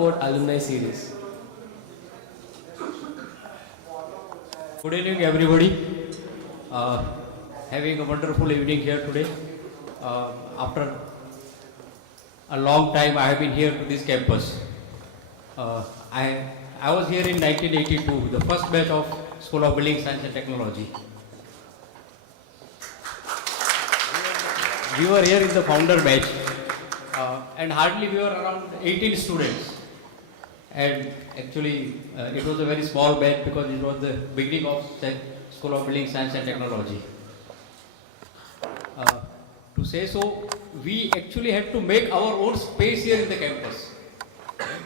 Award Alumni Series. Good evening, everybody. Having a wonderful evening here today. After a long time, I have been here to this campus. I was here in 1982, the first batch of School of Building Science and Technology. We were here in the founder batch, and hardly we were around 18 students. And actually, it was a very small batch because it was the beginning of School of Building Science and Technology. To say so, we actually had to make our own space here in the campus.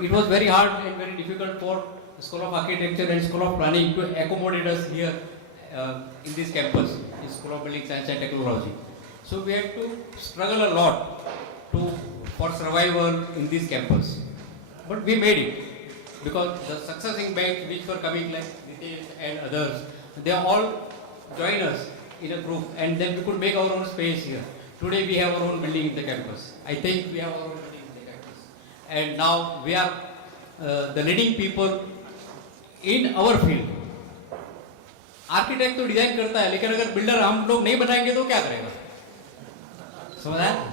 It was very hard and very difficult for School of Architecture and School of Planning to accommodate us here in this campus, in School of Building Science and Technology. So we had to struggle a lot for survival in this campus. But we made it because the succeeding banks which were coming like Nitesh and others, they all joined us in a group, and then we could make our own space here. Today we have our own building in the campus. I think we have our own building in the campus. And now we are the leading people in our field. Architect तो design करता है, लेकिन अगर builder हम लोग नहीं बनाएंगे तो क्या करेगा? समझ आया?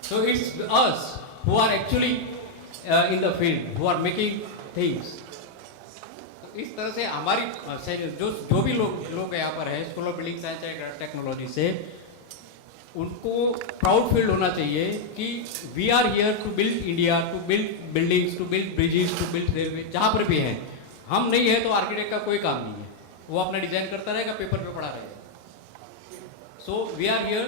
So it's us who are actually in the field, who are making things. इस तरह से हमारी जो भी लोग यहाँ पर हैं school of building science and technology से, उनको प्राउड फील होना चाहिए कि we are here to build India, to build buildings, to build bridges, to build railway. जहाँ पर भी हैं, हम नहीं है तो आर्किटेक्ट का कोई काम नहीं है, वो अपना डिजाइन करता रहेगा, पेपर पे पढ़ा रहेगा. सो वी आर हियर,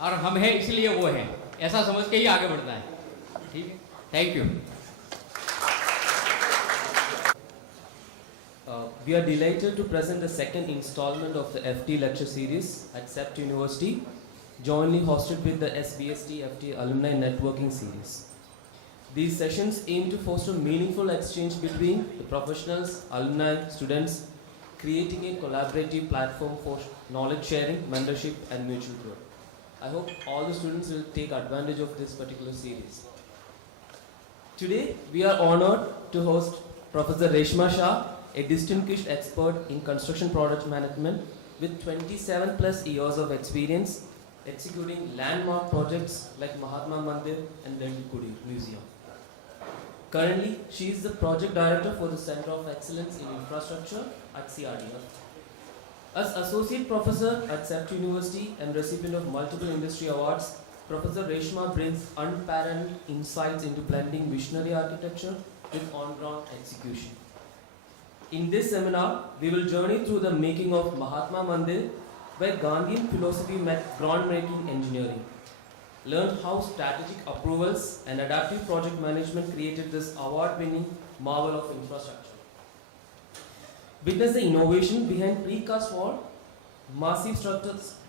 और हम हैं इसलिए वो हैं, ऐसा समझ के ही आगे बढ़ना है. ठीक है, thank you. We are delighted to present the second installment of the FT lecture series at CEPT University, jointly hosted with the SBST FT Alumni Networking Series. These sessions aim to foster meaningful exchange between the professionals, alumni, students, creating a collaborative platform for knowledge sharing, mentorship, and mutual growth. I hope all the students will take advantage of this particular series. Today, we are honored to host Professor Reshma Shah, a distinguished expert in construction project management with 27 plus years of experience executing landmark projects like Mahatma Mandir Dandi Kutir Museum. Currently, she is the project director for the Center of Excellence in Infrastructure at CRDF. As Associate Professor at CEPT University and recipient of multiple industry awards, Professor Reshma brings unparalleled insights into blending visionary architecture with on-ground execution. In this seminar, we will journey through the making of Mahatma Mandir, where Gandhian philosophy met groundbreaking engineering. Learn how strategic approvals and adaptive project management created this award-winning marvel of infrastructure. Witness the innovation behind precast wall, massive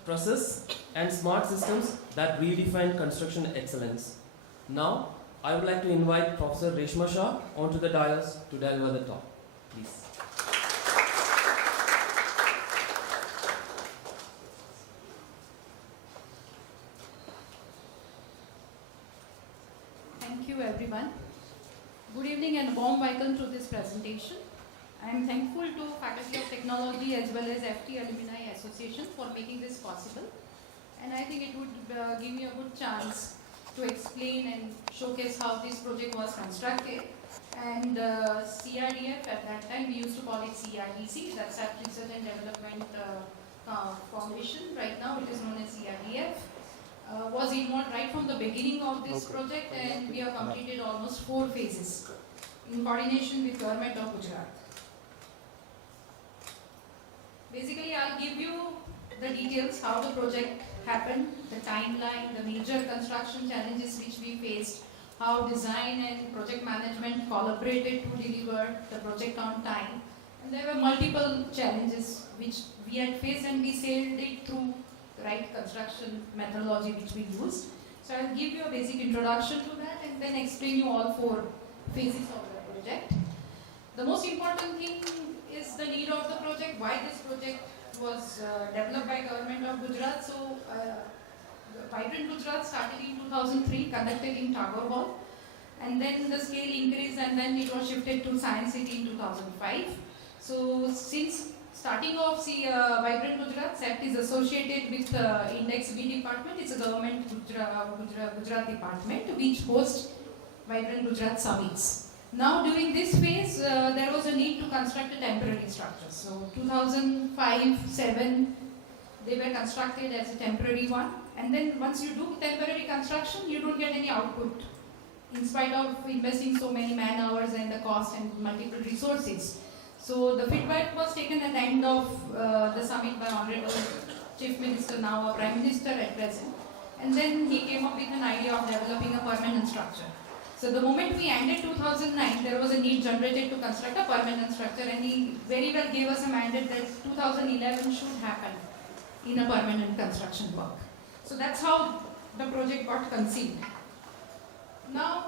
trusses, and smart systems that redefine construction excellence. Now, I would like to invite Professor Reshma Shah onto the dais to deliver the talk. Please. Thank you, everyone. Good evening and warm welcome to this presentation. I am thankful to Faculty of Technology as well as FT Alumni Association for making this possible. And I think it would give me a good chance to explain and showcase how this project was constructed. And CRDF, at that time we used to call it CRDC, that's CEPT Research and Development Foundation. Right now it is known as CRDF. Was involved right from the beginning of this project, and we have completed almost 4 phases in coordination with Government of Gujarat. Basically, I'll give you the details how the project happened, the timeline, the major construction challenges which we faced, how design and project management collaborated to deliver the project on time. And there were multiple challenges which we had faced, and we sailed it through the right construction methodology which we used. So I'll give you a basic introduction to that and then explain you all 4 phases of the project. The most important thing is the need of the project, why this project was developed by Government of Gujarat. So Vibrant Gujarat started in 2003, conducted in Tagore Hall. and then the scale increased, and then it was shifted to Science City in 2005. So since starting of Vibrant Gujarat, CEPT is associated with Index B department. It's a government Gujarat department which hosts Vibrant Gujarat summits. Now during this phase, there was a need to construct a temporary structure. So 2005-7, they were constructed as a temporary one. And then once you do temporary construction, you don't get any output, in spite of investing so many man hours and the cost and multiple resources. So the feedback was taken at the end of the summit by Honorable Chief Minister, now a Prime Minister at present. And then he came up with an idea of developing a permanent structure. So the moment we ended 2009, there was a need generated to construct a permanent structure, and he very well gave us a mandate that 2011 should happen in a permanent construction work. So that's how the project got conceived. Now,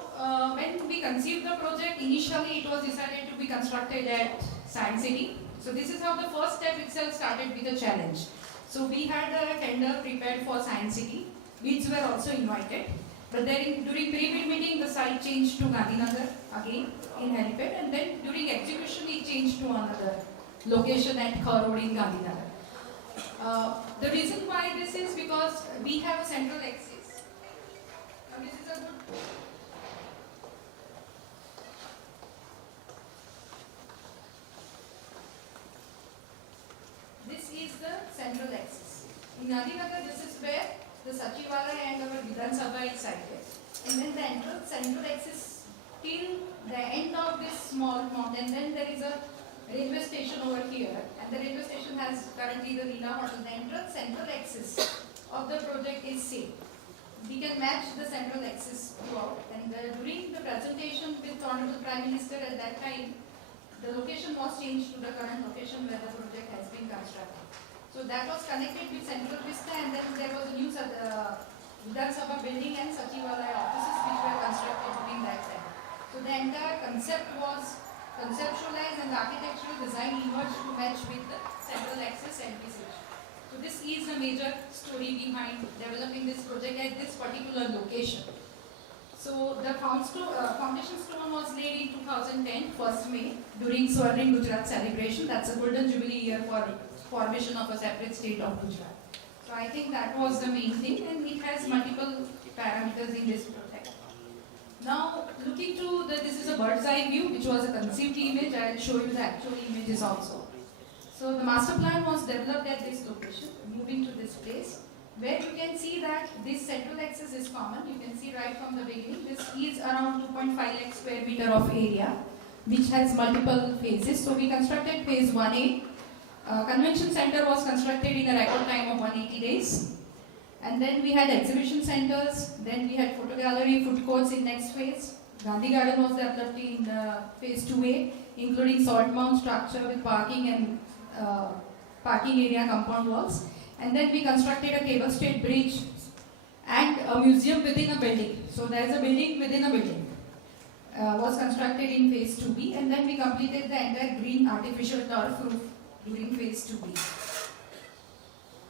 when we conceived the project, initially it was decided to be constructed at Science City. So this is how the first step itself started with a challenge. So we had a tender prepared for Science City. Bids were also invited. But then during pre-bid meeting, the site changed to Gandhinagar again in helipad, and then during execution it changed to another location at Khar Road in Gandhinagar. The reason why this is because we have a central axis. Now this is a good. This is the central axis. In Gandhinagar, this is where the Sachivalaya and our Vidhan Sabha is sited. And then the entrance central axis till the end of this small mountain. Then there is a railway station over here. And the railway station has currently the Leela Hotel. The entrance central axis of the project is same. We can match the central axis throughout. And during the presentation with Honorable Prime Minister at that time, the location was changed to the current location where the project has been constructed. So that was connected with Central Vista, and then there was a new Vidhan Sabha building and Sachivalaya offices which were constructed during that time. So the entire concept was conceptualized and the architectural design emerged to match with the central axis envisaged. So this is a major story behind developing this project at this particular location. So the foundation stone was laid in 2010, 1st May, during Swarnim Gujarat celebration. That's a golden jubilee year for formation of a separate state of Gujarat. So I think that was the main thing, and it has multiple parameters in this project. Now, looking to this is a bird's eye view, which was a conceived image. I'll show you the actual images also. So the master plan was developed at this location, moving to this place, where you can see that this central axis is common. You can see right from the beginning, this is around 2.5 lakh square meter of area, which has multiple phases. So we constructed phase 1A. Convention center was constructed in a record time of 180 days. And then we had exhibition centers, then we had photo gallery, food courts in next phase. Gandhi Garden was developed in phase 2A, including salt mount structure with parking and parking area compound walls. And then we constructed a cable stayed bridge and a museum within a building. So there is a building within a building. Was constructed in phase 2B, and then we completed the entire green artificial turf roof during phase 2B.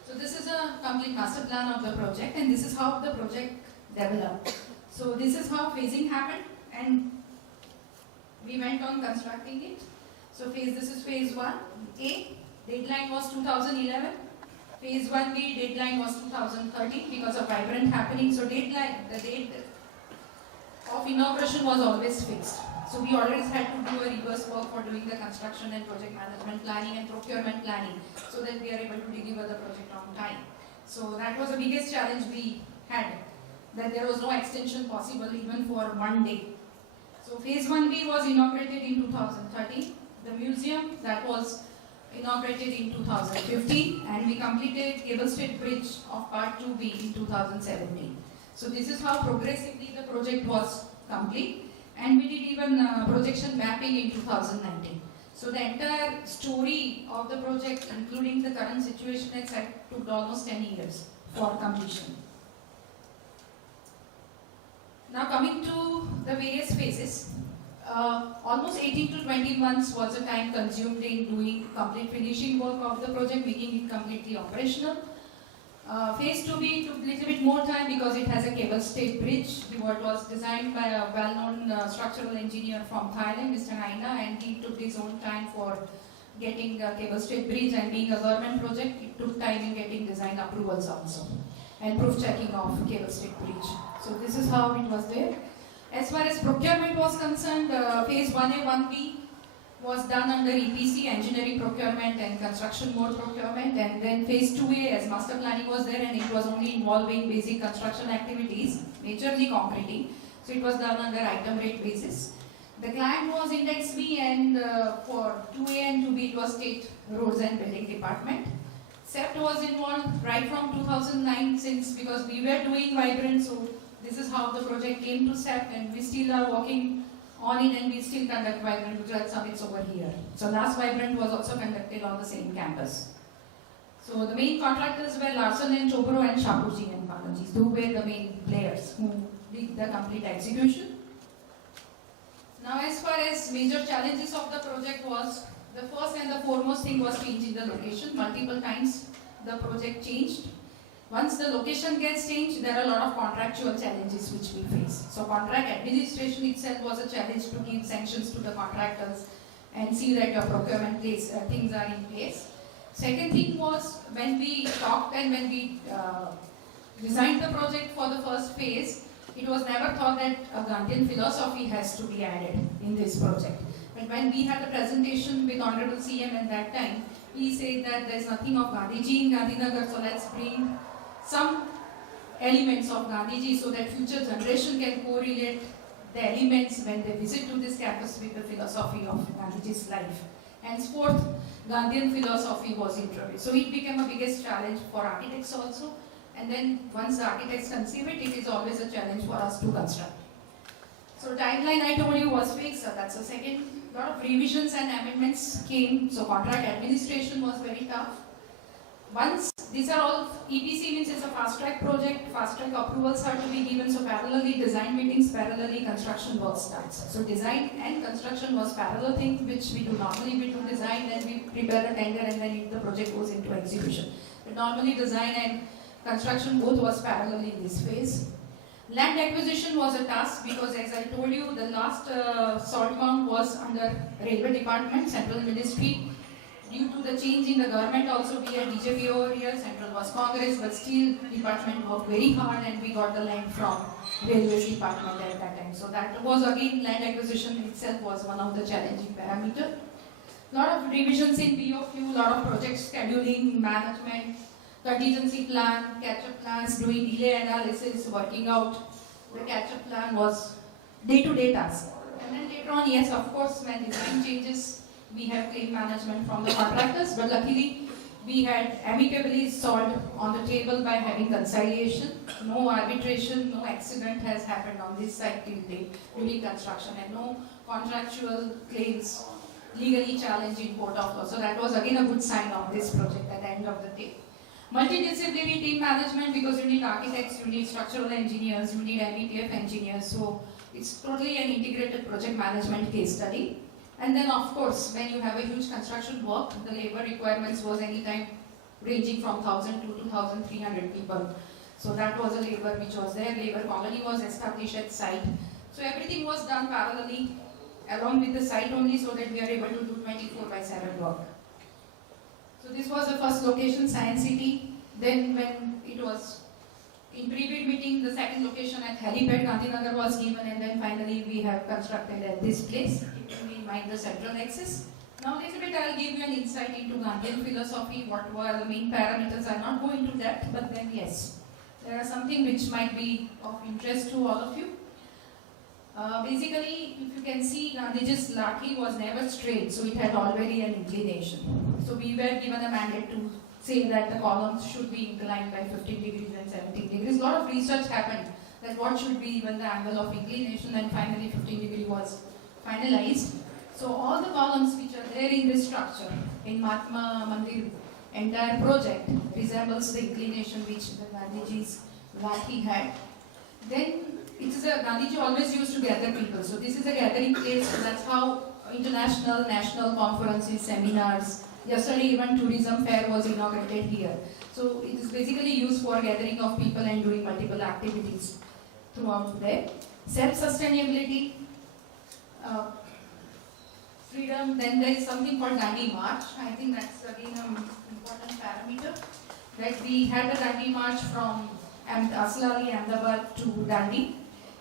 So this is a complete master plan of the project, and this is how the project developed. So this is how phasing happened, and we went on constructing it. So this is phase 1A, deadline was 2011. Phase 1B deadline was 2013 because of Vibrant happening. So the date of inauguration was always fixed. So we always had to do a reverse work for doing the construction and project management planning and procurement planning, so that we are able to deliver the project on time. So that was the biggest challenge we had, that there was no extension possible even for 1 day. So phase 1B was inaugurated in 2013. The museum, that was inaugurated in 2015, and we completed Cable Stayed Bridge of Part 2B in 2017. So this is how progressively the project was complete, and we did even projection mapping in 2019. So the entire story of the project, including the current situation, took almost 10 years for completion. Now coming to the various phases. Almost 18 to 20 months was the time consumed in doing complete finishing work of the project, making it completely operational. Phase 2B took a little bit more time because it has a cable-stayed bridge. What was designed by a well-known structural engineer from Thailand, Mr. Naina, and he took his own time for getting a cable-stayed bridge, and being a government project, it took time in getting design approvals also, and proof checking of cable-stayed bridge. So this is how it was there. As far as procurement was concerned, phase 1A, 1B was done under EPC, engineering procurement and construction mode procurement, and then phase 2A as master planning was there, and it was only involving basic construction activities, majorly concreting, so it was done under item rate basis. The client was Index B, and for 2A and 2B it was State Roads and Building Department. CEPT was involved right from 2009, since because we were doing Vibrant, so this is how the project came to CEPT, and we still are working on it, and we still conduct Vibrant Gujarat Summits over here. So last Vibrant was also conducted on the same campus. So the main contractors were Larsen and Tobro and Shapoorji and Partners, who were the main players who did the complete execution. Now as far as major challenges of the project was, the first and the foremost thing was change in the location. Multiple times the project changed. Once the location gets changed, there are a lot of contractual challenges which we face. So contract administration itself was a challenge to give sanctions to the contractors and see that your procurement things are in place. Second thing was, when we talked and when we designed the project for the first phase, it was never thought that a Gandhian philosophy has to be added in this project. But when we had a presentation with Honorable CM at that time, he said that there is nothing of Gandhiji in Gandhinagar, so let's bring some elements of Gandhiji so that future generation can correlate the elements when they visit to this campus with the philosophy of Gandhiji's life. Henceforth, Gandhian philosophy was introduced. So it became a biggest challenge for architects also. And then once the architects conceive it, it is always a challenge for us to construct. So timeline I told you was fixed, so that's the second. A lot of revisions and amendments came, so contract administration was very tough. Once these are all, EPC means it's a fast track project, fast track approvals are to be given, so parallelly design meetings, parallelly construction work starts. So design and construction was parallel thing, which we do normally. We do design, then we prepare a tender, and then the project goes into execution. But normally design and construction both was parallel in this phase. Land acquisition was a task because, as I told you, the last salt mount was under Railway Department, Central Ministry. Due to the change in the government also, we had BJP over here, Central was Congress, but still department worked very hard and we got the land from Railways Department at that time. So that was again, land acquisition itself was one of the challenging parameters. Lot of revisions in POQ, lot of project scheduling, management, contingency plan, catch-up plans, doing delay analysis, working out. The catch-up plan was day-to-day task. And then later on, yes, of course, when design changes, we have claim management from the contractors, but luckily we had amicably solved on the table by having conciliation. No arbitration, no accident has happened on this site till date during construction, and no contractual claims legally challenged in court of law. So that was again a good sign of this project at the end of the day. Multidisciplinary team management, because you need architects, you need structural engineers, you need METF engineers, so it's totally an integrated project management case study. And then of course, when you have a huge construction work, the labor requirements was anytime ranging from 1,000 to 2,300 people. So that was a labor which was there. Labor colony was established at site. So everything was done parallelly along with the site only, so that we are able to do 24/7 work. So this was the first location, Science City. Then when it was in pre-bid meeting, the second location at Helipad, Gandhinagar was given, and then finally we have constructed at this place. We mind the central axis. Now a little bit I'll give you an insight into Gandhian philosophy, what were the main parameters. I'll not go into that, but then yes, there are something which might be of interest to all of you. Basically, if you can see, Gandhiji's lathi was never straight, so it had already an inclination. So we were given a mandate to say that the columns should be inclined by 15 degrees and 17 degrees. A lot of research happened that what should be even the angle of inclination, and finally 15 degree was finalized. So all the columns which are there in this structure in Mahatma Mandir entire project resembles the inclination which the Gandhiji's lathi had. Then it is a Gandhiji always used to gather people. So this is a gathering place. So that's how international, national conferences, seminars, Yesterday even tourism fair was inaugurated here. So it is basically used for gathering of people and doing multiple activities throughout there. Self-sustainability, freedom, then there is something called Dandi March. I think that's again an important parameter. That we had a Dandi March from Aslali, Ahmedabad to Dandi,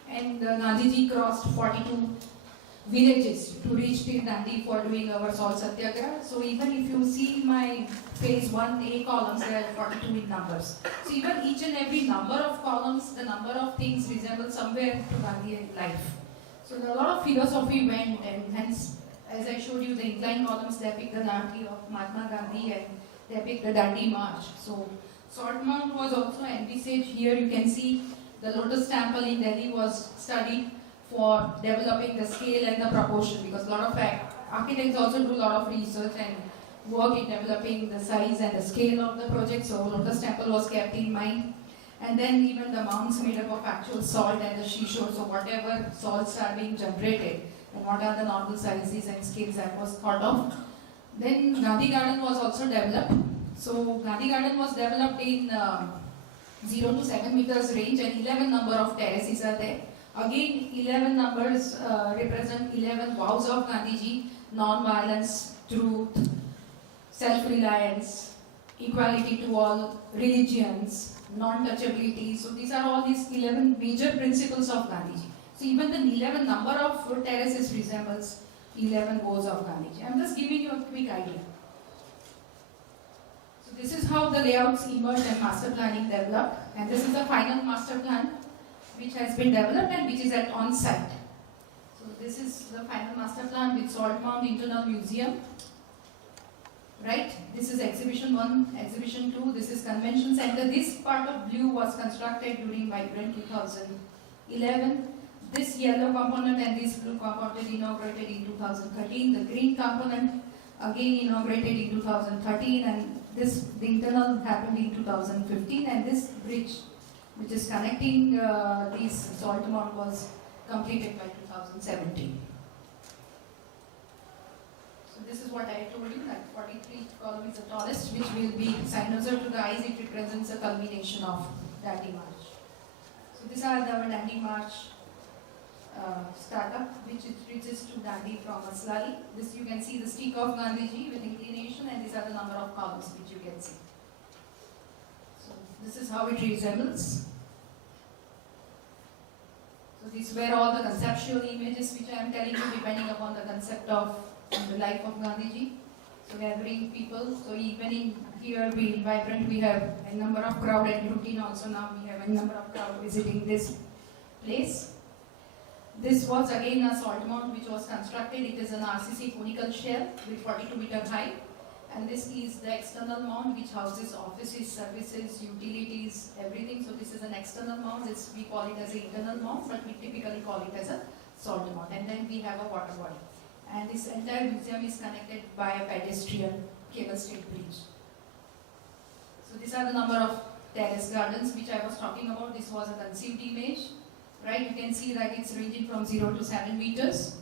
and Gandhiji crossed 42 villages to reach till Dandi for doing our salt satyagraha. So even if you see my phase 1A columns, there are 42 in numbers. So even each and every number of columns, the number of things resemble somewhere to Gandhian life. So a lot of philosophy went, and hence, as I showed you, the inclined columns depict the Nati of Mahatma Gandhi and depict the Dandi March. So Salt Mount was also envisaged. Here you can see the Lotus Temple in Delhi was studied for developing the scale and the proportion, because a lot of architects also do a lot of research and work in developing the size and the scale of the project. So Lotus Temple was kept in mind. And then even the mounds made up of actual salt and the seashore. So whatever salts are being generated and what are the normal sizes and scales, that was thought of. Then Gandhi Garden was also developed. So Gandhi Garden was developed in 0 to 7 meters range, and 11 number of terraces are there. Again, 11 numbers represent 11 vows of Gandhiji: non-violence, truth, self-reliance, equality to all religions, non-touchability. So these are all these 11 major principles of Gandhiji. So even the 11 number of terraces resembles 11 vows of Gandhiji. I'm just giving you a quick idea. So this is how the layouts emerged and master planning developed. And this is the final master plan which has been developed and which is at on-site. So this is the final master plan with Salt Mount Internal Museum. Right? This is Exhibition 1, Exhibition 2, this is Convention Center. This part of blue was constructed during Vibrant 2011. This yellow component and this blue component inaugurated in 2013. The green component again inaugurated in 2013, and the internal happened in 2015, and this bridge which is connecting these salt mount was completed by 2017. So this is what I told you, that 43 column is the tallest, which will be cynosure to the eyes. It represents a culmination of Dandi March. So these are the Dandi March startup, which it reaches to Dandi from Aslali. This you can see the stick of Gandhiji with inclination, and these are the number of columns which you can see. So this is how it resembles. So these were all the conceptual images which I am telling you, depending upon the concept of the life of Gandhiji. So gathering people. So even in here, in Vibrant, we have a number of crowd, and routine also now we have a number of crowd visiting this place. This was again a salt mount which was constructed. It is an RCC conical shell with 42-meter height. And this is the external mount which houses offices, services, utilities, everything. So this is an external mount. We call it as an internal mount, but we typically call it as a salt mount. And then we have a water body. And this entire museum is connected by a pedestrian cable-stayed bridge. So these are the number of terrace gardens which I was talking about. This was a conceived image. Right, you can see that it's ranging from 0 to 7 meters.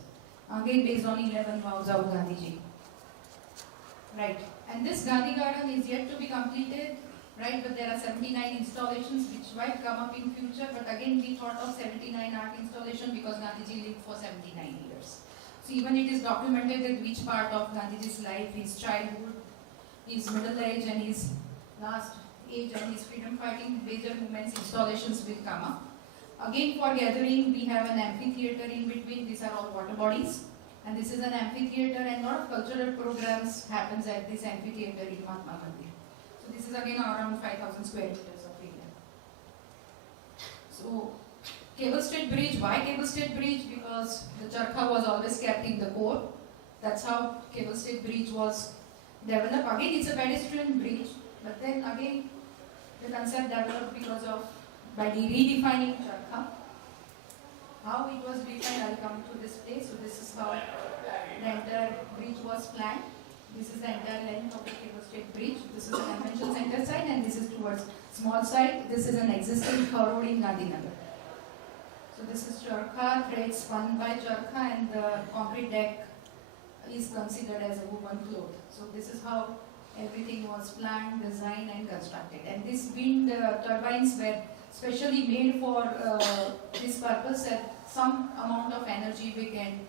Again, based on 11 vows of Gandhiji. Right, and this Gandhi garden is yet to be completed, right, but there are 79 installations which might come up in future, but again we thought of 79 art installation because Gandhiji lived for 79 years. So even it is documented that which part of Gandhiji's life, his childhood, his middle age and his last age and his freedom fighting major movements installations will come up. Again, for gathering, we have an amphitheater in between. These are all water bodies. And this is an amphitheater, and a lot of cultural programs happens at this amphitheater in Mahatma Mandir. So this is again around 5,000 square meters of area. So, cable-stayed bridge. Why cable-stayed bridge? Because the charkha was always kept in the core. That's how cable-stayed bridge was developed. Again, it's a pedestrian bridge, but then again, the concept developed because of by redefining charkha. How it was defined, I'll come to this place. So this is how the entire bridge was planned. This is the entire length of the cable-stayed bridge. This is the convention center side, and this is towards small side. This is an existing road in Gandhinagar. So this is charkha, threads spun by charkha, and the concrete deck is considered as a woven cloth. So this is how everything was planned, designed and constructed. And these wind turbines were specially made for this purpose, that some amount of energy we can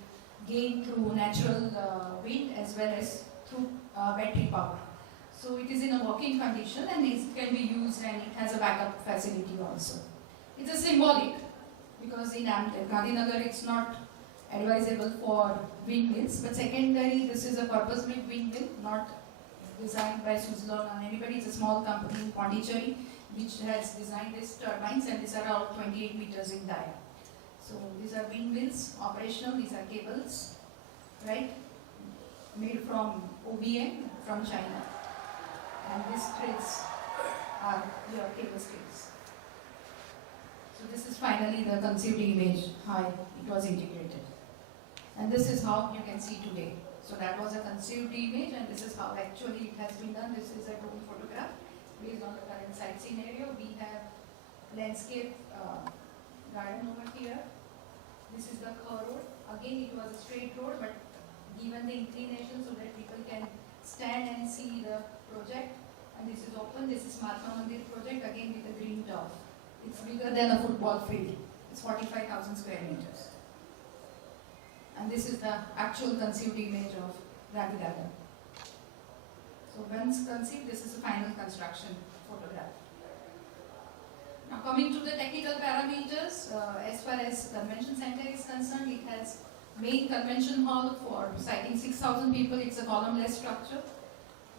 gain through natural wind as well as through battery power. So it is in a working condition and it can be used, and it has a backup facility also. It's a symbolic, because in Gandhinagar it's not advisable for windmills, but secondary this is a purpose-built windmill, not designed by Suzlon or anybody. It's a small company in Pondicherry which has designed these turbines, and these are all 28 meters in diameter. So these are windmills, operational, these are cables, right, made from OBM from China. And these threads are your cable strings. So this is finally the conceived image, how it was integrated. And this is how you can see today. So that was a conceived image, and this is how actually it has been done. This is a drone photograph based on the current site scenario. We have landscape garden over here. This is the Khur road. Again, it was a straight road, but given the inclination so that people can stand and see the project. And this is open. This is Mahatma Mandir project, again with a green turf. It's bigger than a football field. It's 45,000 square meters. And this is the actual conceived image of Gandhinagar. So once conceived, this is the final construction photograph. Now coming to the technical parameters, as far as convention center is concerned, it has main convention hall for citing 6,000 people. It's a columnless structure.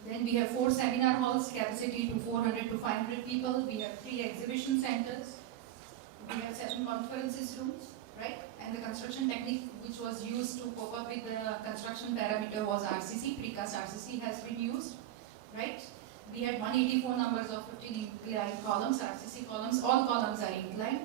Then we have 4 seminar halls, capacity to 400 to 500 people. We have 3 exhibition centers. We have 7 conferences rooms, right? And the construction technique which was used to cope up with the construction parameter was RCC. Precast RCC has been used, right? We had 184 numbers of 15 inclined columns, RCC columns. All columns are inclined.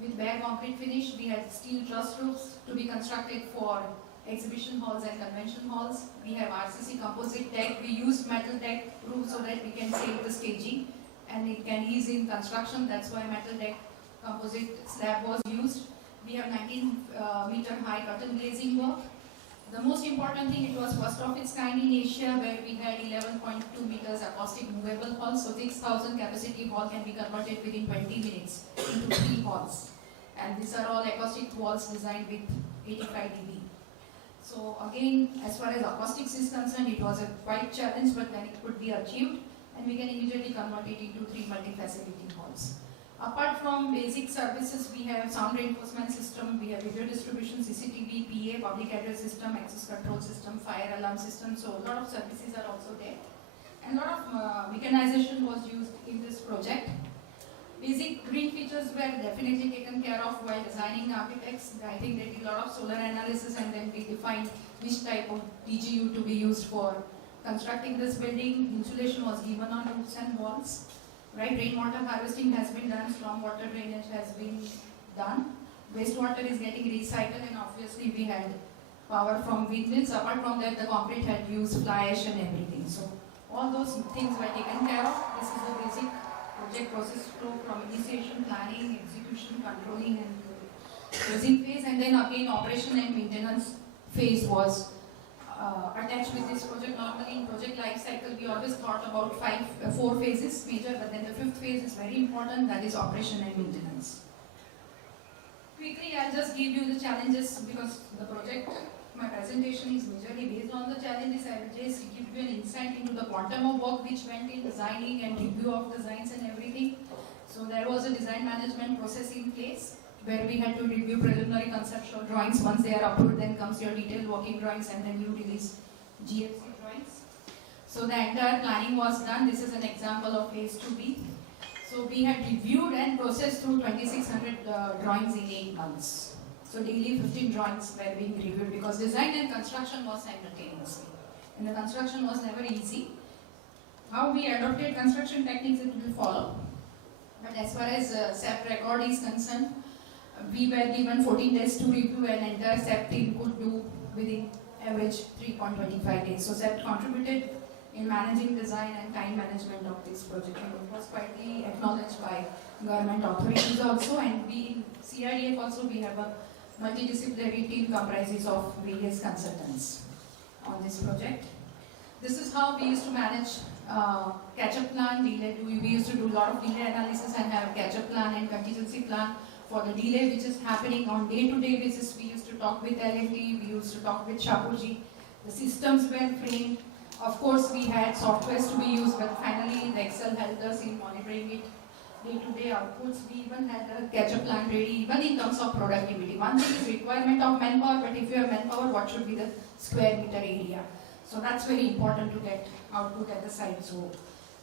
With bare concrete finish, we had steel truss roofs to be constructed for exhibition halls and convention halls. We have RCC composite deck. We used metal deck roof so that we can save the staging and it can ease in construction. That's why metal deck composite slab was used. We have 19 meter high curtain glazing work. The most important thing, it was first of its kind in Asia, where we had 11.2 meters acoustic movable hall. So 6,000 capacity hall can be converted within 20 minutes into 3 halls. And these are all acoustic walls designed with 85 dB. So again, as far as acoustics is concerned, it was a quite challenge, but then it could be achieved, and we can immediately convert it into 3 multi-facility halls. Apart from basic services, we have sound reinforcement system, we have video distribution, CCTV, PA, public address system, access control system, fire alarm system. So a lot of services are also there. And a lot of mechanization was used in this project. Basic green features were definitely taken care of while designing architects. I think they did a lot of solar analysis, and then we defined which type of DGU to be used for constructing this building. Insulation was given on roofs and walls. Right, rainwater harvesting has been done, stormwater drainage has been done. Wastewater is getting recycled, and obviously we had power from windmills. Apart from that, the concrete had used fly ash and everything. So all those things were taken care of. This is the basic project process flow from initiation, planning, execution, controlling and closing phase, and then again operation and maintenance phase was attached with this project. Normally in project life cycle we always thought about 4 phases major, but then the 5th phase is very important, that is operation and maintenance. Quickly I'll just give you the challenges, because the project, my presentation is majorly based on the challenges. I will just give you an insight into the quantum of work which went in designing and review of designs and everything. So there was a design management process in place where we had to review preliminary conceptual drawings. Once they are approved, then comes your detailed working drawings, and then you release GFC drawings. So the entire planning was done. This is an example of phase 2B. So we had reviewed and processed through 2,600 drawings in 8 months. So daily 15 drawings were being reviewed, because design and construction was simultaneously. And the construction was never easy. How we adopted construction techniques, it will follow. But as far as CEPT record is concerned, we were given 14 days to review, and entire CEPT team could do within average 3.25 days. So CEPT contributed in managing design and time management of this project, and it was quietly acknowledged by government authorities also. And we in CRDF also, we have a multidisciplinary team comprises of various consultants. on this project. This is how we used to manage catch-up plan, delay. We used to do a lot of delay analysis and have catch-up plan and contingency plan for the delay which is happening on day-to-day basis. We used to talk with L&D, we used to talk with Shapoorji. The systems were framed. Of course, we had softwares to be used, but finally the Excel helped us in monitoring it. Day-to-day outputs, we even had a catch-up plan ready, even in terms of productivity. One thing is requirement of manpower, but if you have manpower, what should be the square meter area? So that's very important to get output at the site. So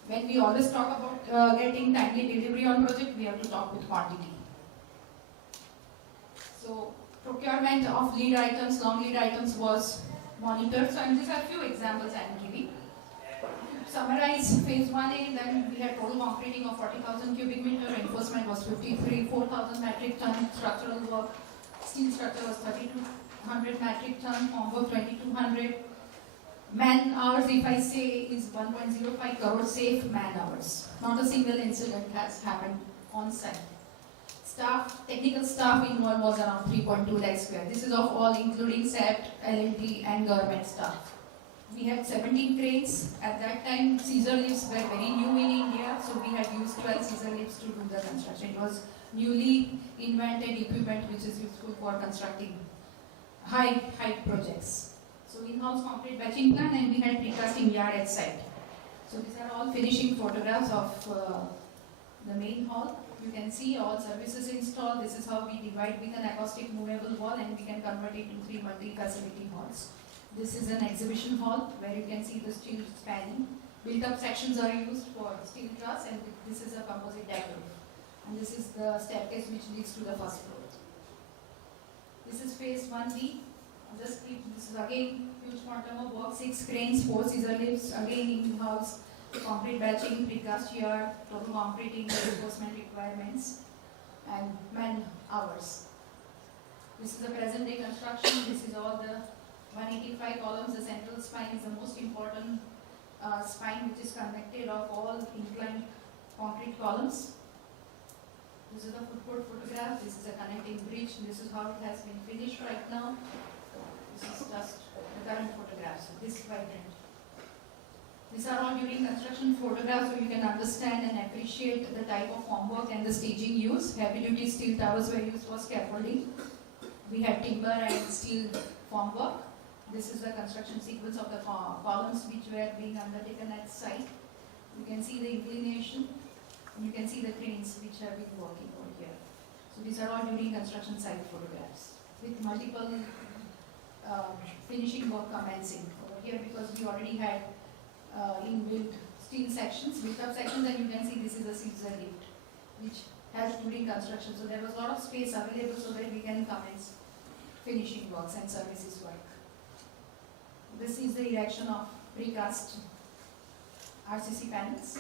when we always talk about getting timely delivery on project, we have to talk with quantity. So procurement of lead items, long lead items was monitored. So these are a few examples I'm giving. Summarize phase 1A, then we had total concreting of 40,000 cubic meter, reinforcement was 4,000 metric ton, structural work, steel structure was 3,200 metric ton, formwork 2,200. Man hours, if I say, is 1.05 crore safe man hours. Not a single incident has happened on site. Staff, technical staff involved was around 3.2 lakh square. This is of all including CEPT, L&D and government staff. We had 17 cranes. At that time, scissor lifts were very new in India, so we had used 12 scissor lifts to do the construction. It was newly invented equipment which is useful for constructing high height projects. So in-house concrete batching plant, and we had precasting yard at site. So these are all finishing photographs of the main hall. You can see all services installed. This is how we divide with an acoustic movable wall, and we can convert it to 3 multi-facility halls. This is an exhibition hall where you can see the steel spanning. Built-up sections are used for steel truss, and this is a composite deck roof. And this is the staircase which leads to the first floor. This is phase 1B. This is again huge quantum of work, 6 cranes, 4 scissor lifts, again in-house, concrete batching, precast yard, total concreting, reinforcement requirements, and man hours. This is the present day construction. This is all the 185 columns. The central spine is the most important spine which is connected of all inclined concrete columns. This is the footboard photograph. This is a connecting bridge. This is how it has been finished right now. This is just the current photographs. This vibrant. These are all during construction photographs, so you can understand and appreciate the type of formwork and the staging used. Heavy-duty steel towers were used for scaffolding. We had timber and steel formwork. This is the construction sequence of the columns which were being undertaken at site. You can see the inclination, and you can see the cranes which have been working over here. So these are all during construction site photographs with multiple finishing work commencing over here, because we already had inbuilt steel sections, built-up sections, and you can see this is a scissor lift which has during construction. So there was a lot of space available so that we can commence finishing works and services work. This is the erection of precast RCC panels.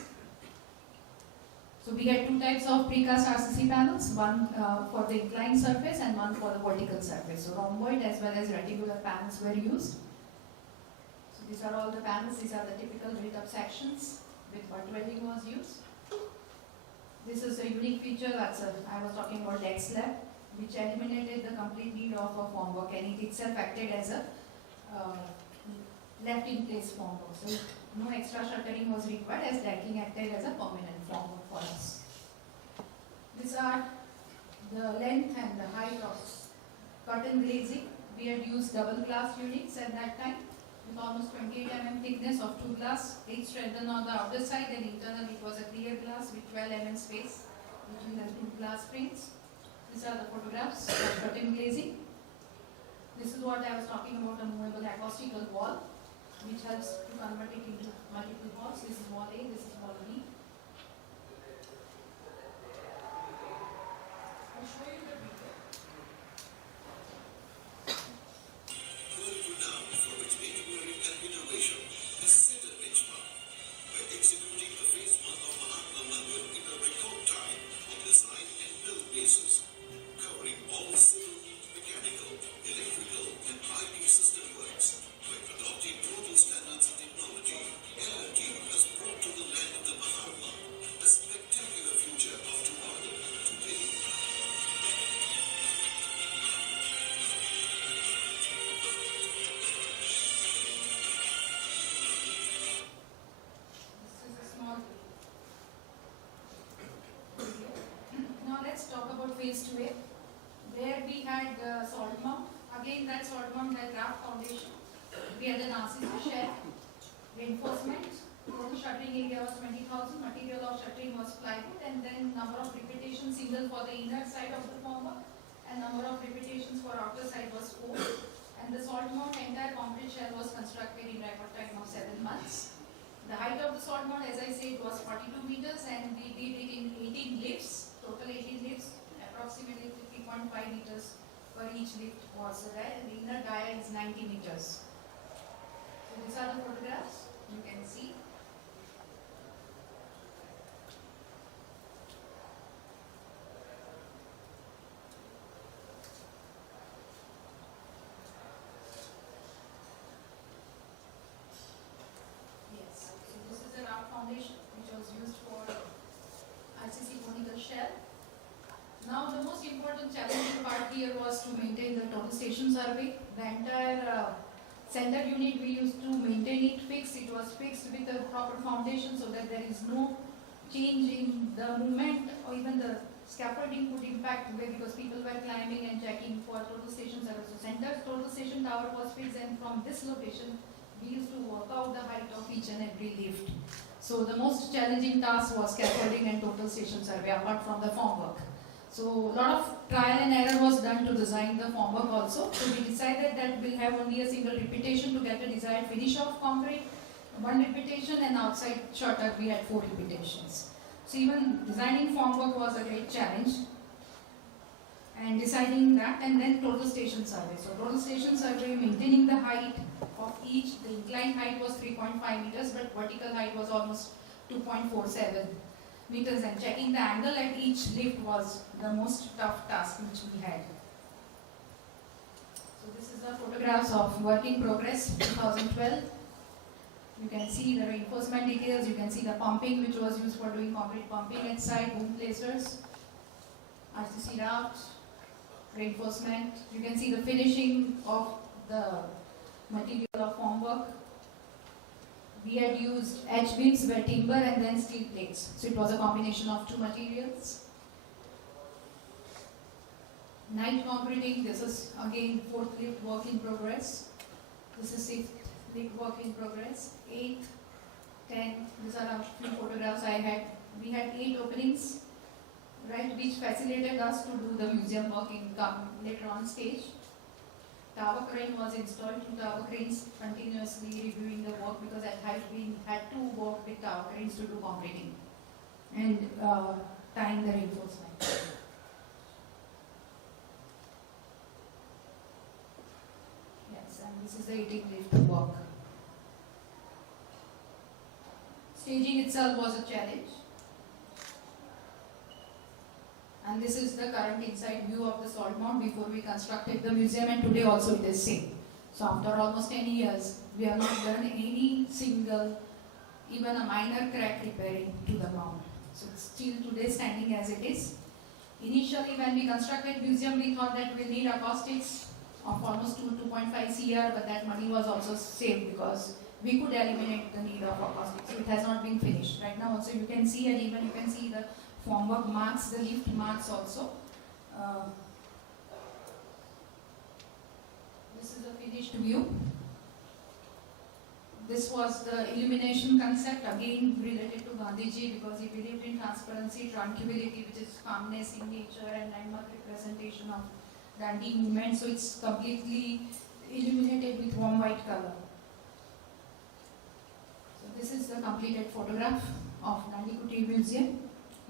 So we had 2 types of precast RCC panels, one for the inclined surface and one for the vertical surface. So rhomboid as well as rectangular panels were used. So these are all the panels. These are the typical built-up sections with butt welding was used. This is a unique feature. I was talking about deck slab, which eliminated the complete need of a formwork, and it itself acted as a left-in-place formwork. So no extra shuttering was required, as decking acted as a permanent formwork for us. These are the length and the height of curtain glazing. We had used double glass units at that time with almost 28 mm thickness of 2 glass, 8 strengthened on the outer side, and internal it was a clear glass with 12 mm space between the 2 glass frames. These are the photographs of curtain glazing. This is what I was talking about, a movable acoustical wall, which helps to convert it into multiple walls. This is wall A, this is wall B. I'll show you the video. Renowned for its engineering and innovation is set at Reshma by executing the phase 1 of Mahatma Mandir in a record time on design and build basis, covering all civil, mechanical, electrical and IT system works. By adopting global standards and technology, L&T has brought to the land of the Mahatma phase 2A, where we had salt mount. Again, that salt mount had raft foundation. We had an RCC shell, reinforcement. Total shuttering area was 20,000. Material of shuttering was plywood, and then number of repetitions single for the inner side of the formwork, and number of repetitions for outer side was 4. And the salt mount entire concrete shell was constructed in record time of 7 months. The height of the salt mount, as I said, was 42 meters, and we did it in 18 lifts, total 18 lifts, approximately 3.5 meters per each lift was there, and the inner dia is 90 meters. So these are the photographs you can see. Foundation, which was used for RCC conical shell. Now the most important challenging part here was to maintain the total station survey. The entire center unit, we used to maintain it fixed. It was fixed with a proper foundation so that there is no change in the movement, or even the scaffolding could impact the way, because people were climbing and checking for total station survey. So center total station tower was fixed, and from this location we used to work out the height of each and every lift. So the most challenging task was scaffolding and total station survey, apart from the formwork. So a lot of trial and error was done to design the formwork also. So we decided that we'll have only a single repetition to get a desired finish of concrete, 1 repetition, and outside shutter we had 4 repetitions. So even designing formwork was a great challenge, and deciding that, and then total station survey. So total station survey, maintaining the height of each, the inclined height was 3.5 meters, but vertical height was almost 2.47 meters, and checking the angle at each lift was the most tough task which we had. So this is the photographs of work in progress 2012. You can see the reinforcement details, you can see the pumping which was used for doing concrete pumping at site, boom placers, RCC raft, reinforcement. You can see the finishing of the material of formwork. We had used H-beams, were timber and then steel plates. So it was a combination of 2 materials. Night concreting, this is again 4th lift work in progress. This is 6th lift work in progress. 8th, 10th, these are a few photographs I had. We had 8 openings, right, which facilitated us to do the museum work in later on stage. Tower crane was installed, 2 tower cranes continuously reviewing the work, because at height we had to work with tower cranes to do concreting and tying the reinforcement. Yes, and this is the 18 lift work. Staging itself was a challenge. And this is the current inside view of the salt mount before we constructed the museum, and today also it is same. So after almost 10 years, we have not done any single, even a minor crack repairing to the mount. So it's still today standing as it is. Initially when we constructed museum, we thought that we'll need acoustics of almost 2.5 CR, but that money was also saved because we could eliminate the need of acoustics. So it has not been finished. Right now also you can see, and even you can see the formwork marks, the lift marks also. This is a finished view. This was the illumination concept, again related to Gandhiji, because he believed in transparency, tranquility, which is calmness in nature, and landmark representation of Dandi movement. So it's completely illuminated with warm white color. So this is the completed photograph of Dandi Kutir Museum.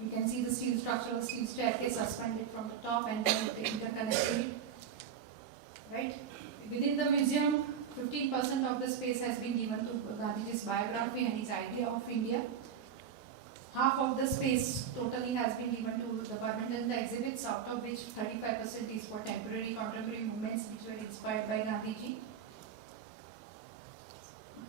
You can see the structural steel staircase suspended from the top, and then interconnected. Right? Within the museum, 15% of the space has been given to Gandhiji's biography and his idea of India. Half of the space totally has been given to the permanent exhibits, out of which 35% is for temporary contemporary movements which were inspired by Gandhiji.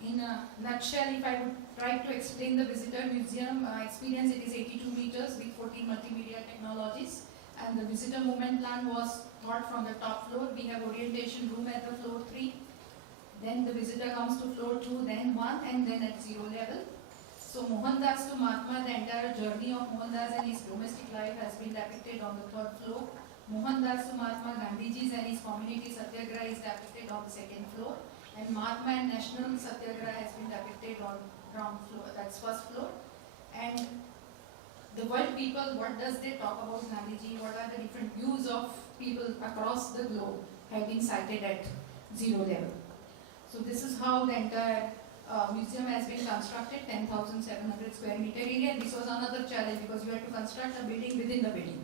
In a nutshell, if I would try to explain the visitor museum experience, it is 82 meters with 14 multimedia technologies, and the visitor movement plan was thought from the top floor. We have orientation room at the floor 3, then the visitor comes to floor 2, then 1, and then at 0 level. So Mohandas to Mahatma, the entire journey of Mohandas and his domestic life has been depicted on the third floor. Mohandas to Mahatma, Gandhiji's and his community Satyagraha is depicted on the second floor. And Mahatma and National Satyagraha has been depicted on ground floor, that's first floor. And the world people, what does they talk about Gandhiji? What are the different views of people across the globe have been cited at zero level. So this is how the entire museum has been constructed, 10,700 square meter area. And this was another challenge because you had to construct a building within the building.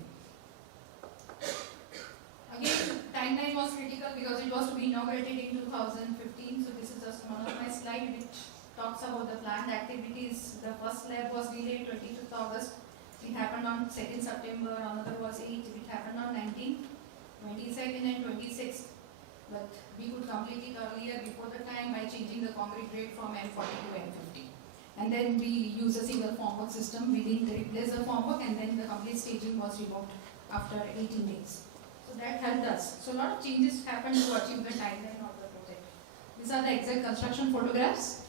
Again, timeline was critical because it was to be inaugurated in 2015. So this is just one of my slides which talks about the planned activities. The first lab was delayed 25th August. It happened on 2nd September. Another was 8th. It happened on 19th, 22nd and 26th. But we could complete it earlier before the time by changing the concrete grade from M40 to M50. And then we use a single formwork system. We didn't replace the formwork and then the complete staging was removed after 18 days. So that helped us. So a lot of changes happened to achieve the timeline of the project. These are the exact construction photographs,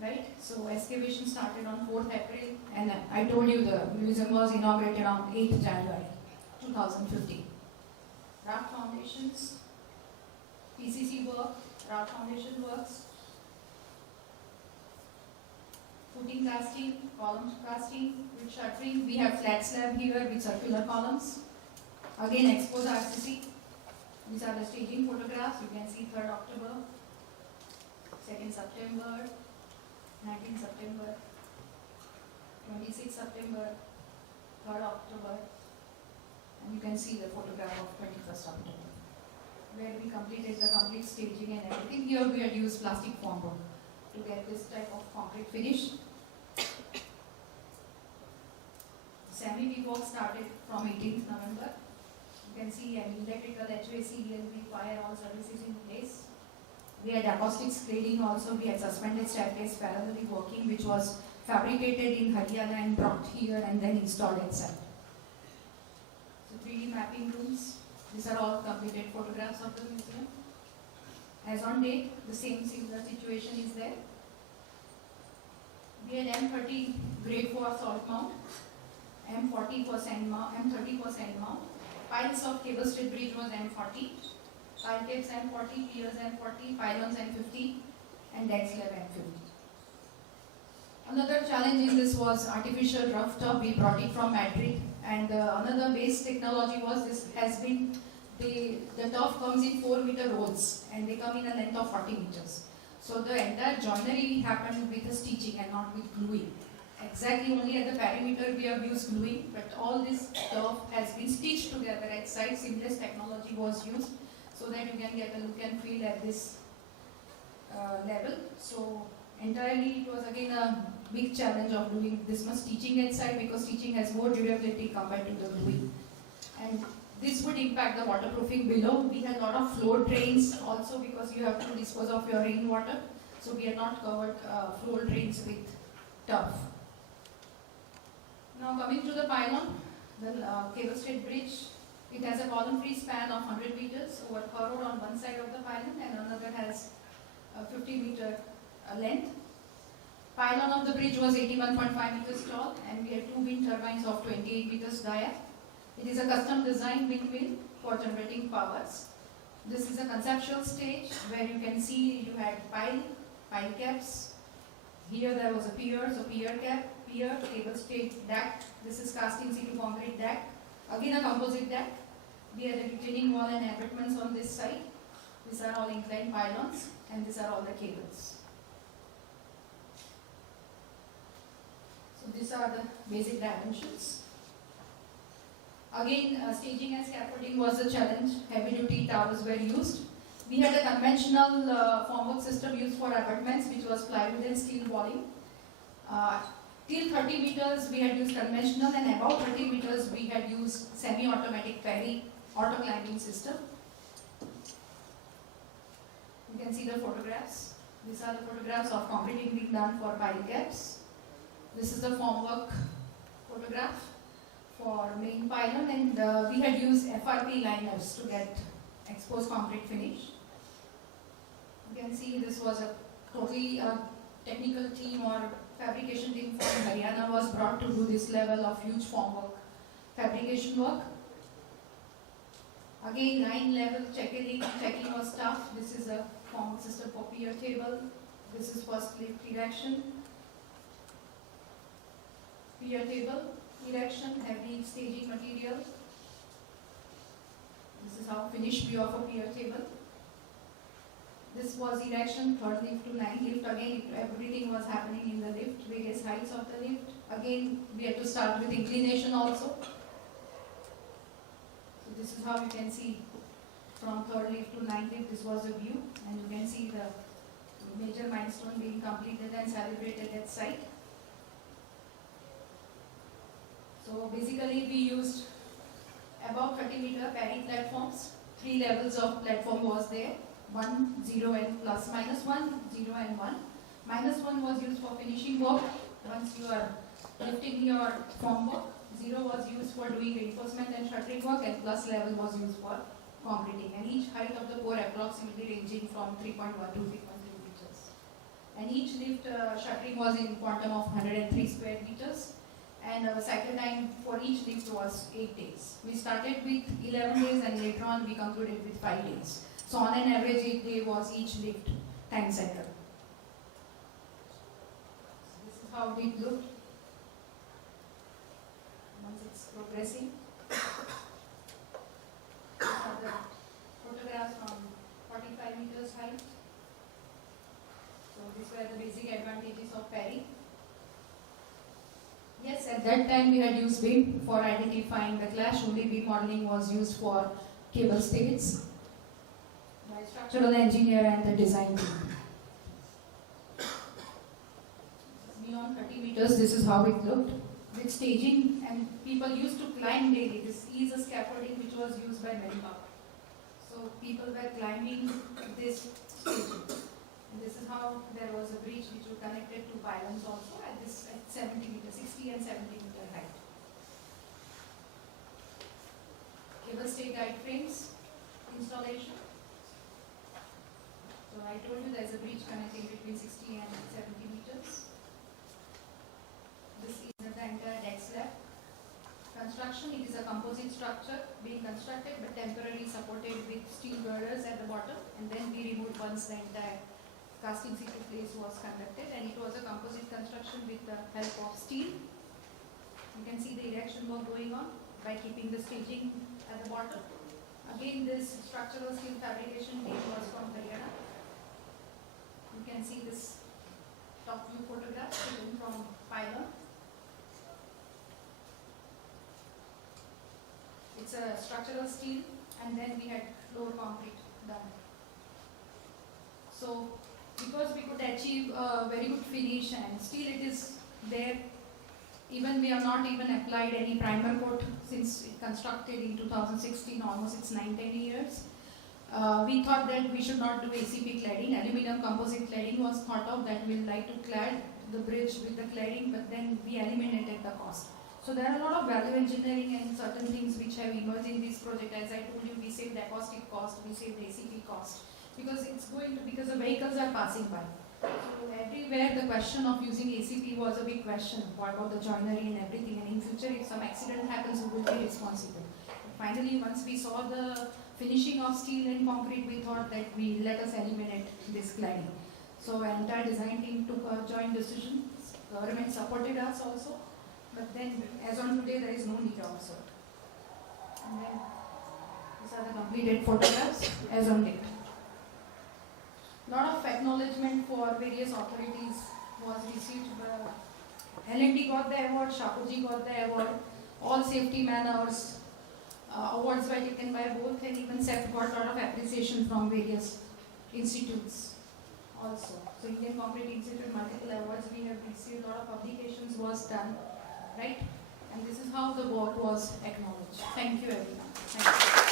right? So excavation started on 4th April and I told you the museum was inaugurated on 8th January 2015. Raft foundations, PCC work, raft foundation works, footing casting, column casting with shuttering. We have flat slab here with circular columns. Again, exposed RCC. These are the staging photographs. You can see 3rd October, 2nd September, 19th September, 26th September, 3rd October, and you can see the photograph of 21st October, where we completed the complete staging and everything. Here we had used plastic formwork to get this type of concrete finish. Semi-week work started from 18th November. You can see an electrical, HVAC, DLV, fire, all services in place. We had acoustics grading also. We had suspended staircase parallelly working, which was fabricated in Haryana and brought here and then installed inside. So 3D mapping rooms. These are all completed photographs of the museum. As on date, the same similar situation is there. We had M30 grade 4 salt mount, M40 for sand mount, M30 for sand mount. Piles of cable stayed bridge was M40. Pile tapes M40, piers M40, pylons M50, and deck slab M50. Another challenge in this was artificial rough top. We brought it from Madrid, and another base technology was this has been the top comes in 4-meter rolls, and they come in a length of 40 meters. So the entire joinery happened with a stitching and not with gluing. Exactly only at the perimeter we have used gluing, but all this turf has been stitched together at site. Seamless technology was used so that you can get a look and feel at this level. So entirely it was again a big challenge of doing this much stitching at site because stitching has more durability compared to the gluing. And this would impact the waterproofing below. We had a lot of floor drains also because you have to dispose of your rainwater. So we had not covered floor drains with turf. Now coming to the pylon, the cable stayed bridge. It has a column-free span of 100 meters over furrowed on one side of the pylon and another has a 50-meter length. Pylon of the bridge was 81.5 meters tall and we had 2 wind turbines of 28 meters dia. It is a custom designed windmill for generating powers. This is a conceptual stage where you can see you had pile caps. Here there was a pier, so pier cap, pier, cable stayed deck. This is casting situ concrete deck. Again a composite deck. We had a retaining wall and abutments on this side. These are all inclined pylons and these are all the cables. So these are the basic dimensions. Again, staging and scaffolding was a challenge. Heavy duty towers were used. We had a conventional formwork system used for abutments, which was plywood and steel walling. Till 30 meters we had used conventional, and above 30 meters we had used semi-automatic ferry auto climbing system. You can see the photographs. These are the photographs of concreting being done for pile caps. This is the formwork photograph for main pylon, and we had used FRP liners to get exposed concrete finish. You can see this was a totally technical team or fabrication team from Haryana was brought to do this level of huge formwork fabrication work. Again, 9-level checking was tough. This is a formwork system for pier table. This is first lift erection. Pier table erection, heavy staging material. This is how finished view of a pier table. This was erection, third lift to 9th lift. Again, everything was happening in the lift, various heights of the lift. Again, we had to start with inclination also. So this is how you can see from third lift to 9th lift, this was a view. And you can see the major milestone being completed and celebrated at site. So basically we used above 30-meter parry platforms. 3 levels of platform was there. 1, 0 and plus minus 1, 0 and 1. Minus 1 was used for finishing work. Once you are lifting your form work, 0 was used for doing reinforcement and shuttering work, and plus level was used for concreting. And each height of the core approximately ranging from 3.1 to 3.3 meters. And each lift shuttering was in quantum of 103 square meters. And our cycle time for each lift was 8 days. We started with 11 days and later on we concluded with 5 days. So on an average 8 days was each lift time cycle. So this is how it looked once it's progressing. These are the photographs from 45 meters height. So these were the basic advantages of parry. Yes, at that time we had used BIM for identifying the clash. Only BIM modeling was used for cable states by structural engineer and the design team. Beyond 30 meters, this is how it looked. With staging, and people used to climb daily. This is a scaffolding which was used by manpower. So people were climbing this staging. And this is how there was a bridge which was connected to pylons also at 70 meters, 60 and 70 meter height. Cable stay guide frames installation. So I told you there is a bridge connecting between 60 and 70 meters. This is the entire deck slab. Construction, it is a composite structure being constructed but temporarily supported with steel girders at the bottom, and then we removed once the entire casting situ place was conducted, and it was a composite construction with the help of steel. You can see the erection work going on by keeping the staging at the bottom. Again, this structural steel fabrication team was from Haryana. You can see this top view photograph taken from pylon. It's a structural steel, and then we had floor concrete done. So because we could achieve a very good finish, and still it is there, even we have not even applied any primer coat since it constructed in 2016, almost it's 9-10 years. We thought that we should not do ACP cladding. Aluminum composite cladding was thought of, that we'll like to clad the bridge with the cladding, but then we eliminated the cost. So there are a lot of value engineering and certain things which have emerged in this project. As I told you, we saved acoustic cost, we saved ACP cost, because it's going to, because the vehicles are passing by. So everywhere the question of using ACP was a big question. What about the joinery and everything? And in future, if some accident happens, who will be responsible? But finally, once we saw the finishing of steel and concrete, we thought that we let us eliminate this cladding. So our entire design team took a joint decision. Government supported us also. But then, as on today, there is no need also. And then, these are the completed photographs as on date. Lot of acknowledgement for various authorities was received. L&D got the award, Shapoorji got the award, all safety manners, awards were taken by both, and even CEPT got a lot of appreciation from various institutes also. So Indian Concrete Institute, multiple awards we have received, a lot of publications was done, right? And this is how the work was acknowledged. Thank you everyone. Thank you.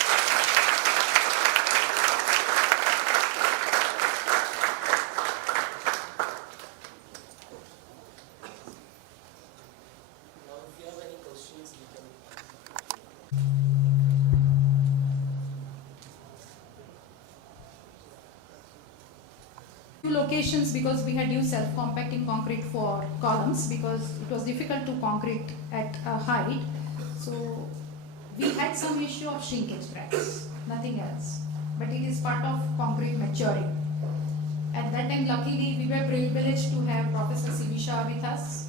locations, because we had used self-compacting concrete for columns because it was difficult to concrete at a height. So we had some issue of shrinkage cracks, nothing else. But it is part of concrete maturing. At that time, luckily, we were privileged to have Professor C.V. Shah with us.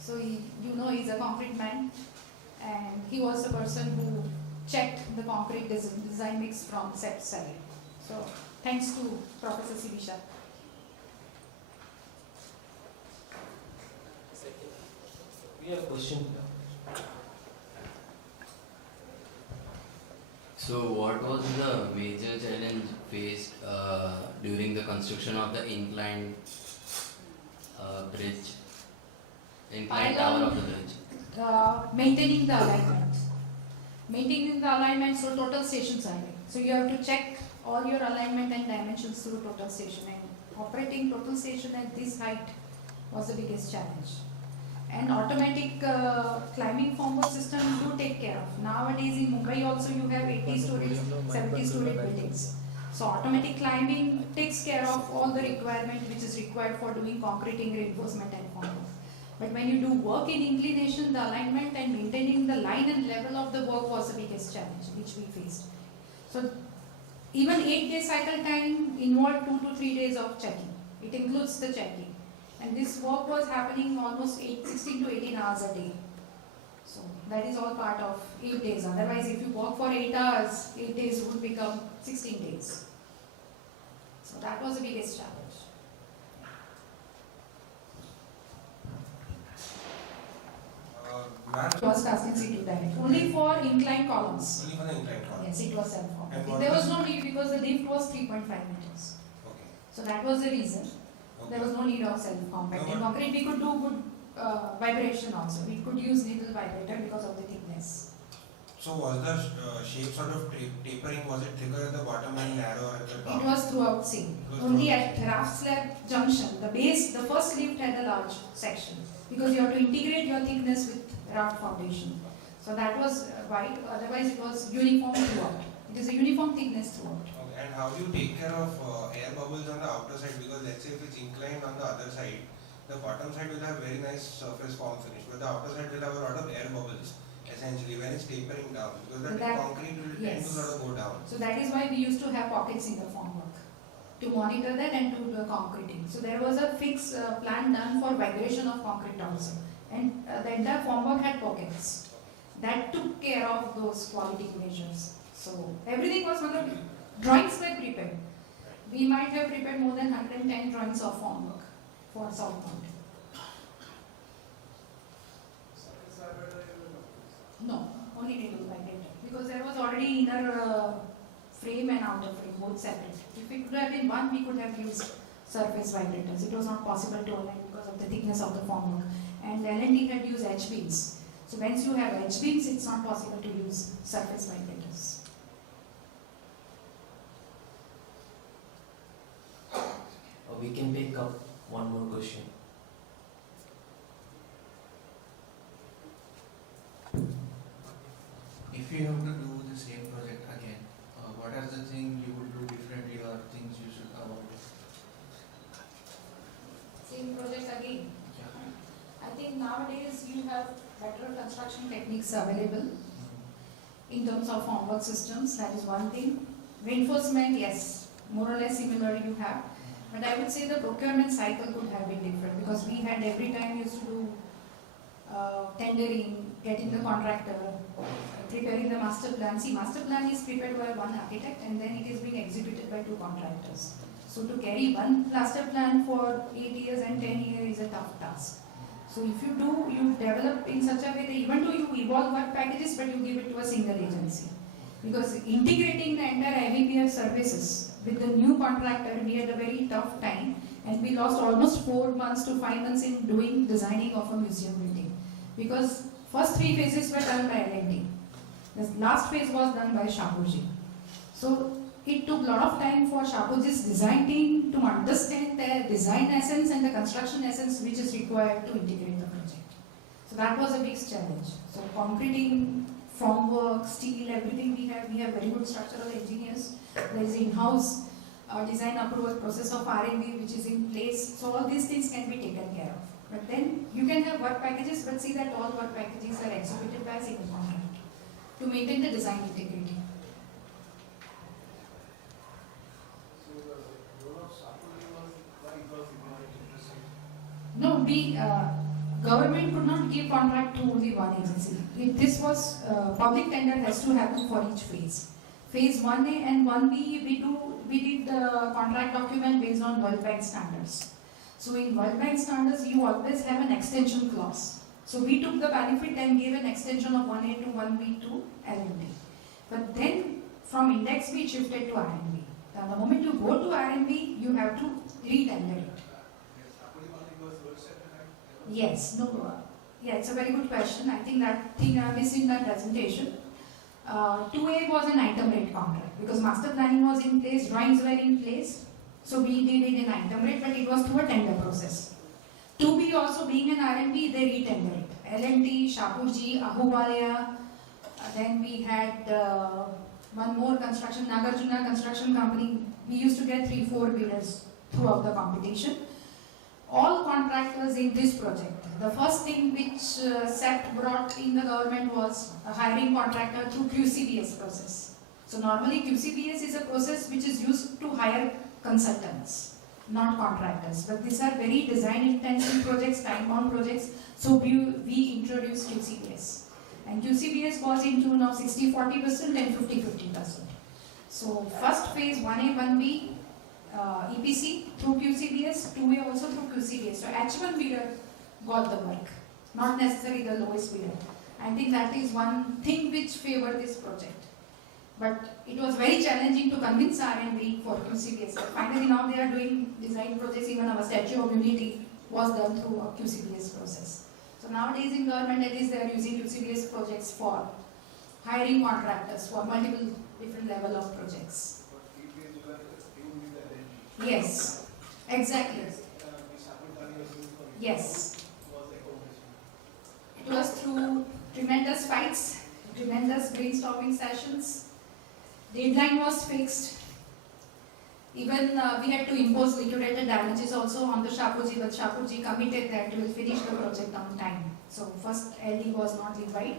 So he's a concrete man, and he was the person who checked the concrete design mix from CEPT side. So thanks to Professor C.V. Shah. We have a question. So what was the major challenge faced during the construction of the inclined bridge, inclined tower of the bridge? Maintaining the alignment. Maintaining the alignment through total station survey. So you have to check all your alignment and dimensions through total station, and operating total station at this height was the biggest challenge. And automatic climbing formwork system do take care of. Nowadays in Mumbai also you have 80 stories, 70 story buildings. So automatic climbing takes care of all the requirement which is required for doing concreting, reinforcement and formwork. But when you do work in inclination, the alignment and maintaining the line and level of the work was the biggest challenge which we faced. So even 8-day cycle time involved 2 to 3 days of checking. It includes the checking. And this work was happening almost 16 to 18 hours a day. So that is all part of 8 days. Otherwise, if you work for 8 hours, 8 days would become 16 days. So that was the biggest challenge. It was casting seating direct. Only for inclined columns. Only for the inclined column. Yes, it was self-compacting. And There was no need because the lift was 3.5 meters. Okay. So that was the reason. There was no need of self-compacting No, concrete. We could do good vibration also. We could use needle vibrator because of the thickness. So was the shape sort of tapering, was it thicker at the bottom and narrower at the top? It was throughout same. It was Only throughout at raft slab junction, the base, the first lift had a large section because you have to integrate your thickness with raft foundation. So that was wide. Otherwise, it was uniform throughout. It is a uniform thickness throughout. Okay. And how do you take care of air bubbles on the outer side? Because let's say if it's inclined on the other side, the bottom side will have very nice surface form finish, but the outer side will have a lot of air bubbles. Essentially, when it's tapering down, because the concrete will tend to sort of go down. So that is why we used to have pockets in the formwork to monitor that and to do the concreting. So there was a fixed plan done for vibration of concrete also, and the entire formwork had pockets that took care of those quality measures. So everything was drawings were prepared. We might have prepared more than 110 drawings of formwork for South Point. No, only needle vibrator, because there was already inner frame and outer frame, both separate. If it could have been one, we could have used surface vibrators. It was not possible to align because of the thickness of the formwork. And L&T had used H-beams. So once you have H-beams, it's not possible to use surface vibrators. We can take up one more question. If you have to do the same project again, what are the things you would do differently or things you should avoid? Same project again. Yeah. I think nowadays you have better construction techniques available in terms of formwork systems. That is one thing. Reinforcement, yes, more or less similar you have. But I would say the procurement cycle could have been different because we had every time used to do tendering, getting the contractor, preparing the master plan. See, master plan is prepared by one architect and then it is being executed by 2 contractors. So to carry one master plan for 8 years and 10 years is a tough task. So if you do, you develop in such a way that even though you evolve work packages, but you give it to a single agency. Because integrating the entire IBPF services with the new contractor, we had a very tough time and we lost almost 4 months to 5 months in doing designing of a museum building. Because first 3 phases were done by L&T. The last phase was done by Shapoorji. So it took a lot of time for Shapoorji's design team to understand their design essence and the construction essence which is required to integrate the project. So that was a big challenge. So concreting, formwork, steel, everything we have very good structural engineers. There is in-house design approval process of R&D which is in place. So all these things can be taken care of. But then you can have work packages, but see that all work packages are executed by a single contract to maintain the design integrity. No, government could not give contract to only one agency. If this was public tender has to happen for each phase. Phase 1A and 1B, we did the contract document based on World Bank standards. So in World Bank standards, you always have an extension clause. So we took the benefit and gave an extension of 1A to 1B to R&D. But then from index we shifted to R&B. Now the moment you go to R&B, you have to re-tender it. Yes, no, yeah, it's a very good question. I think that thing I missed in that presentation. 2A was an item rate contract because master planning was in place, drawings were in place. So we did it in item rate, but it was through a tender process. 2B also being an R&B, they re-tender it. L&T, Shapurji, Ahubaliya, then we had one more construction, Nagarjuna Construction Company. We used to get 3-4 bidders throughout the competition. All contractors in this project. The first thing which CEPT brought in the government was a hiring contractor through QCBS process. So normally QCBS is a process which is used to hire consultants, not contractors. But these are very design-intensive projects, time-bound projects. So we introduced QCBS. And QCBS was in tune of 60-40% and 50-50%. So first phase 1A, 1B, EPC through QCBS, 2A also through QCBS. So H1 bidder got the work, not necessarily the lowest bidder. I think that is one thing which favored this project. But it was very challenging to convince R&D for QCBS. But finally now they are doing design projects, even our Statue of Unity was done through a QCBS process. So nowadays in government at least they are using QCBS projects for hiring contractors for multiple different level of projects. Yes, exactly. Yes. It was through tremendous fights, tremendous brainstorming sessions. Deadline was fixed. Even we had to impose liquidated damages also on the Shapurji, but Shapurji committed that we will finish the project on time. So first LD was not levied,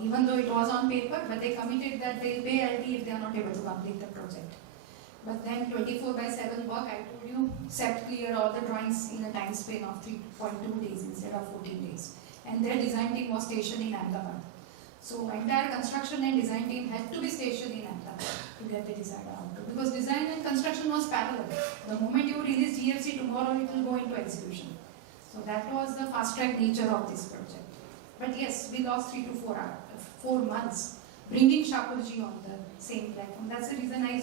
even though it was on paper, but they committed that they will pay LD if they are not able to complete the project. But then 24/7 work, I told you, CEPT cleared all the drawings in a time span of 3.2 days instead of 14 days. And their design team was stationed in Ahmedabad. So entire construction and design team had to be stationed in Ahmedabad to get the design out. Because design and construction was parallel. The moment you release GFC, tomorrow it will go into execution. So that was the fast track nature of this project. But yes, we lost 3 to 4 months bringing Shapurji on the same platform. That's the reason I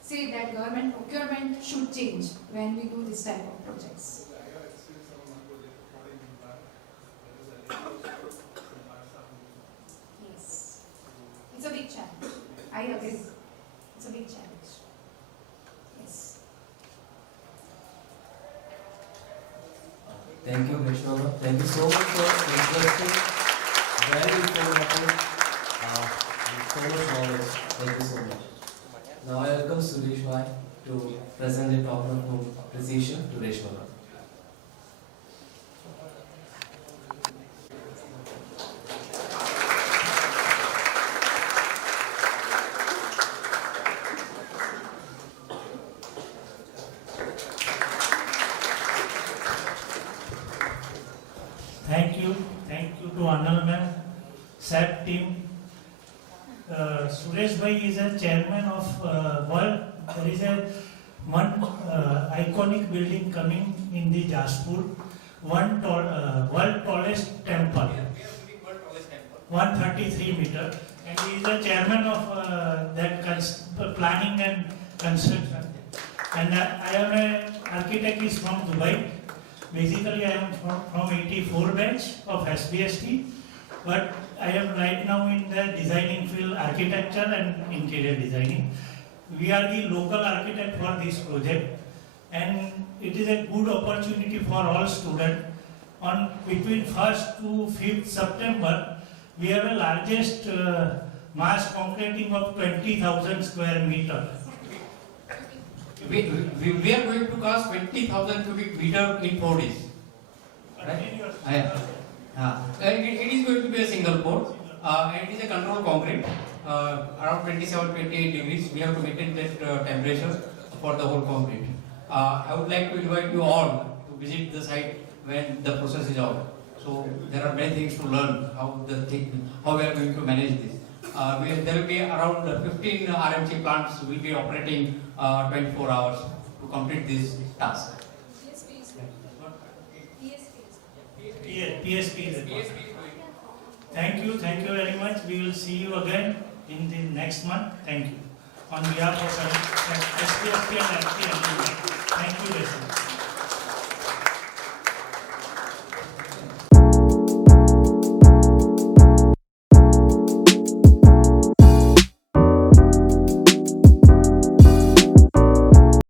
say that government procurement should change when we do this type of projects. Yes. It's a big challenge. I agree. It's a big challenge. Yes. Thank you, Reshma. Thank you so much for interesting, very informative, with so much knowledge. Thank you so much. Now I welcome Suresh Bhai to present the topic of precision to Reshma. Thank you to Anil ma'am, CEPT team. Suresh Bhai is a chairman of world. There is a one iconic building coming in the Jaspur, world tallest temple, 133 meter, and he is a chairman of that planning and construction. And I am an architect is from Dubai. Basically, I am from 84 batch of SBST, but I am right now in the designing field, architecture and interior designing. We are the local architect for this project, and it is a good opportunity for all students. On between 1st to 5th September, we have a largest mass concreting of 20,000 square meter. we are going to cast 20,000 cubic meter in 4 days. Right? It is going to be a single port, and it is a controlled concrete, around 27-28 degrees. We have to maintain that temperature for the whole concrete. I would like to invite you all to visit the site when the process is out. So there are many things to learn how we are going to manage this. There will be around 15 RMC plants will be operating 24 hours to complete this task. PSP. Thank you very much. We will see you again in the next month. Thank you. On behalf of SBST and FT, thank you, Reshma.